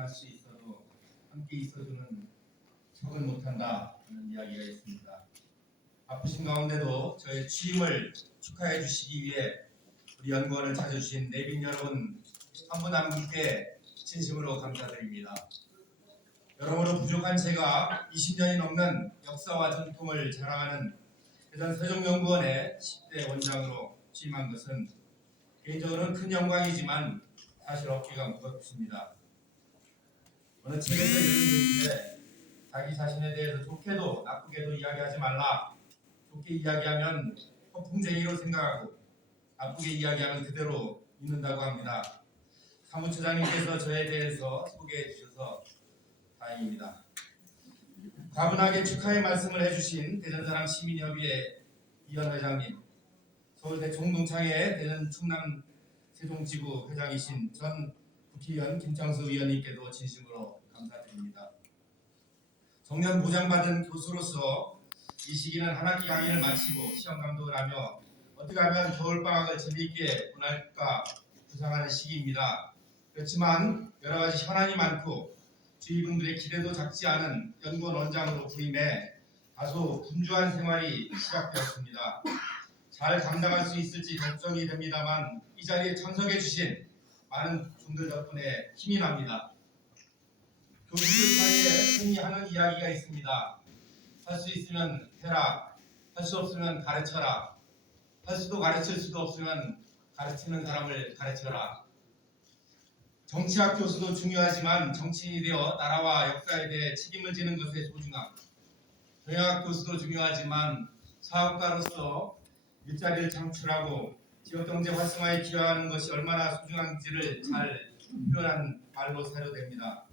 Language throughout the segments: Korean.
갈 수 있어도 함께 있어주는 척은 못한다 하는 이야기가 있습니다. 바쁘신 가운데도 저의 취임을 축하해 주시기 위해 우리 연구원을 찾아주신 내빈 여러분 한 분 한 분께 진심으로 감사드립니다. 여러모로 부족한 제가 20년이 넘는 역사와 전통을 자랑하는 대전 세종연구원의 10대 원장으로 취임한 것은 개인적으로는 큰 영광이지만 사실 어깨가 무겁습니다. 어느 책에서 읽은 글인데 자기 자신에 대해서 좋게도 나쁘게도 이야기하지 말라. 좋게 이야기하면 허풍쟁이로 생각하고 나쁘게 이야기하면 그대로 믿는다고 합니다. 사무처장님께서 저에 대해서 소개해 주셔서 다행입니다. 과분하게 축하의 말씀을 해주신 대전사랑 시민협의회 이현 회장님, 서울대 종동창회 대전 충남 세종지구 회장이신 전 국회의원 김창수 의원님께도 진심으로 감사드립니다. 정년 보장받은 교수로서 이 시기는 한 학기 강의를 마치고 시험 감독을 하며 어떻게 하면 겨울방학을 재미있게 보낼까 구상하는 시기입니다. 그렇지만 여러 가지 현안이 많고 주위 분들의 기대도 작지 않은 연구원 원장으로 부임해 다소 분주한 생활이 시작되었습니다. 잘 감당할 수 있을지 걱정이 됩니다만 이 자리에 참석해 주신 많은 분들 덕분에 힘이 납니다. 교수들 사이에 흔히 하는 이야기가 있습니다. 할 수 있으면 해라. 할 수 없으면 가르쳐라. 할 수도 가르칠 수도 없으면 가르치는 사람을 가르쳐라. 정치학 교수도 중요하지만 정치인이 되어 나라와 역사에 대해 책임을 지는 것의 소중함. 경영학 교수도 중요하지만 사업가로서 일자리를 창출하고 지역 경제 활성화에 기여하는 것이 얼마나 소중한지를 잘 표현한 말로 사료됩니다.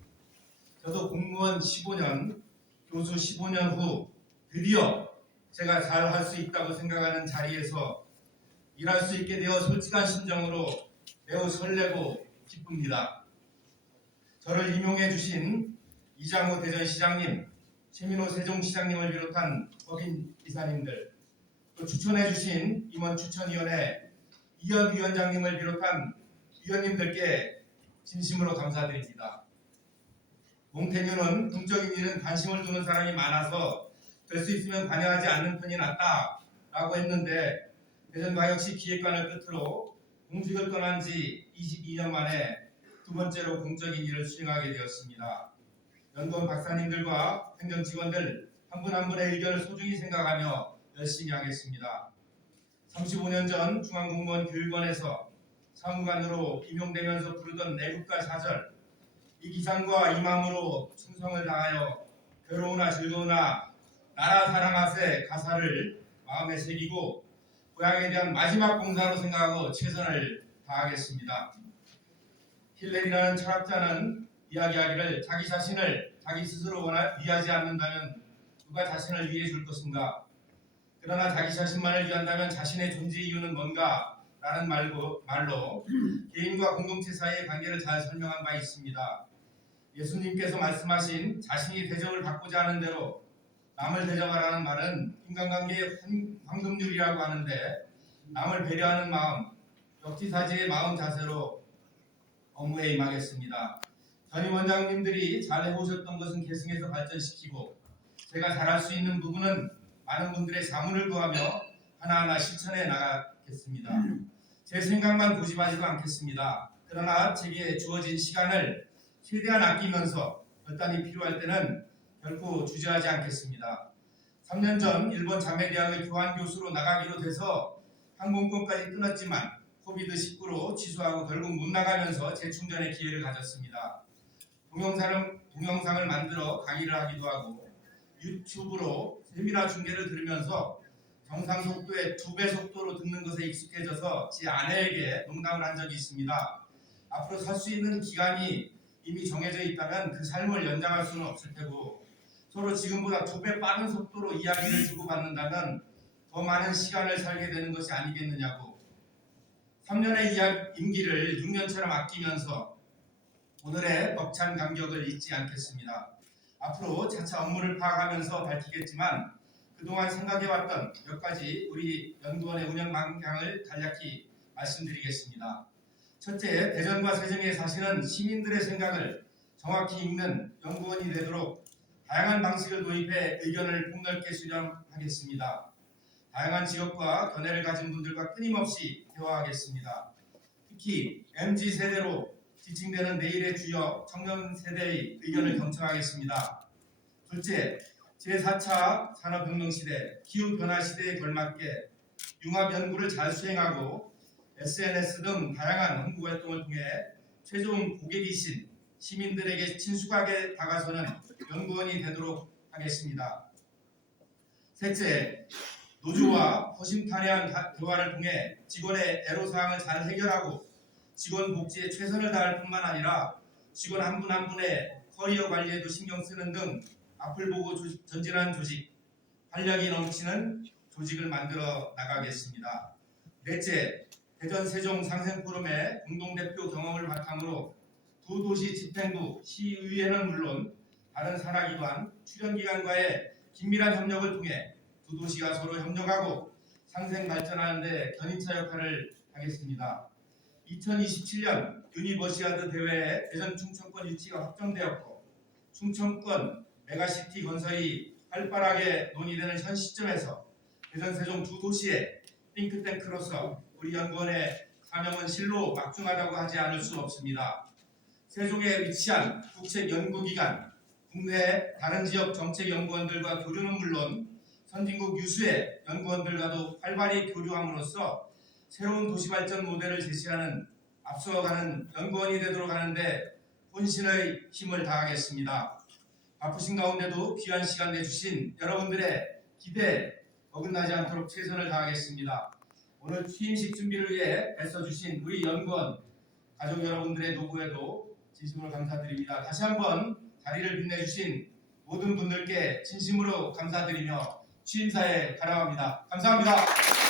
저도 공무원 15년, 교수 15년 후 드디어 제가 잘 할 수 있다고 생각하는 자리에서 일할 수 있게 되어 솔직한 심정으로 매우 설레고 기쁩니다. 저를 임용해 주신 이장호 대전시장님, 최민호 세종시장님을 비롯한 법인 이사님들, 또 추천해 주신 임원 추천위원회 이현 위원장님을 비롯한 위원님들께 진심으로 감사드립니다. 몽태뉴는 공적인 일은 관심을 두는 사람이 많아서 될 수 있으면 관여하지 않는 편이 낫다 라고 했는데 대전광역시 기획관을 끝으로 공직을 떠난 지 22년 만에 두 번째로 공적인 일을 수행하게 되었습니다. 연구원 박사님들과 행정 직원들 한 분한 분의 의견을 소중히 생각하며 열심히 하겠습니다. 35년 전 중앙공무원 교육원에서 사무관으로 임용되면서 부르던 내국가 사절 이 기상과 이 마음으로 충성을 다하여 괴로우나 즐거우나 나라 사랑하세 가사를 마음에 새기고 고향에 대한 마지막 봉사로 생각하고 최선을 다하겠습니다. 힐렐이라는 철학자는 이야기하기를 자기 자신을 자기 스스로 원하, 위하지 않는다면 누가 자신을 위해 줄 것인가? 그러나 자기 자신만을 위한다면 자신의 존재 이유는 뭔가? 라는 말고, 말로 개인과 공동체 사이의 관계를 잘 설명한 바 있습니다. 예수님께서 말씀하신 자신이 대접을 받고자 하는 대로 남을 대접하라는 말은 인간관계의 황- 황금률이라고 하는데 남을 배려하는 마음, 역지사지의 마음 자세로 업무에 임하겠습니다. 전임 원장님들이 잘 해오셨던 것은 계승해서 발전시키고 제가 잘할 수 있는 부분은 많은 분들의 자문을 구하며 하나하나 실천해 나가겠습니다. 제 생각만 고집하지도 않겠습니다. 그러나 제게 주어진 시간을 최대한 아끼면서 결단이 필요할 때는 결코 주저하지 않겠습니다. 3년 전 일본 자매대학의 교환 교수로 나가기로 돼서 항공권까지 끊었지만 코비드19로 취소하고 결국 못 나가면서 재충전의 기회를 가졌습니다. 동영상을, 동영상을 만들어 강의를 하기도 하고 유튜브로 세미나 중계를 들으면서 정상 속도의 두 배 속도로 듣는 것에 익숙해져서 제 아내에게 농담을 한 적이 있습니다. 앞으로 살 수 있는 기간이 이미 정해져 있다면 그 삶을 연장할 수는 없을 테고 서로 지금보다 두 배 빠른 속도로 이야기를 주고받는다면 더 많은 시간을 살게 되는 것이 아니겠느냐고 3년의 이야- 임기를 6년처럼 아끼면서 오늘의 벅찬 감격을 잊지 않겠습니다. 앞으로 차차 업무를 파악하면서 밝히겠지만 그동안 생각해왔던 몇 가지 우리 연구원의 운영 방향을 간략히 말씀드리겠습니다. 첫째, 대전과 세종에 사시는 시민들의 생각을 정확히 읽는 연구원이 되도록 다양한 방식을 도입해 의견을 폭넓게 수렴하겠습니다. 다양한 지역과 견해를 가진 분들과 끊임없이 대화하겠습니다. 특히 MZ 세대로 지칭되는 내일의 주역 청년 세대의 의견을 경청하겠습니다. 둘째, 제4차 산업혁명 시대, 기후변화 시대에 걸맞게 융합 연구를 잘 수행하고 SNS 등 다양한 홍보 활동을 통해 최종 고객이신 시민들에게 친숙하게 다가서는 연구원이 되도록 하겠습니다. 셋째, 노조와 허심탄회한 가- 대화를 통해 직원의 애로사항을 잘 해결하고 직원 복지에 최선을 다할 뿐만 아니라 직원 한 분한 분의 커리어 관리에도 신경 쓰는 등 앞을 보고 조- 전진하는 조직, 활력이 넘치는 조직을 만들어 나가겠습니다. 넷째, 대전 세종 상생 포럼의 공동대표 경험을 바탕으로 두 도시 집행부, 시의회는 물론 다른 산하기관, 출연기관과의 긴밀한 협력을 통해 두 도시가 서로 협력하고 상생 발전하는 데 견인차 역할을 하겠습니다. 2027년 유니버시아드 대회에 대전 충청권 유치가 확정되었고 충청권 메가시티 건설이 활발하게 논의되는 현 시점에서 대전 세종 두 도시의 띵크탱크로서 우리 연구원의 사명은 실로 막중하다고 하지 않을 수 없습니다. 세종에 위치한 국책연구기관, 국내 다른 지역 정책연구원들과 교류는 물론 선진국 유수의 연구원들과도 활발히 교류함으로써 새로운 도시발전 모델을 제시하는 앞서가는 연구원이 되도록 하는데 혼신의 힘을 다하겠습니다. 바쁘신 가운데도 귀한 시간 내주신 여러분들의 기대 어긋나지 않도록 최선을 다하겠습니다. 오늘 취임식 준비를 위해 애써주신 우리 연구원 가족 여러분들의 노고에도 진심으로 감사드립니다. 다시 한번 자리를 빛내주신 모든 분들께 진심으로 감사드리며 취임사에 가람합니다. 감사합니다.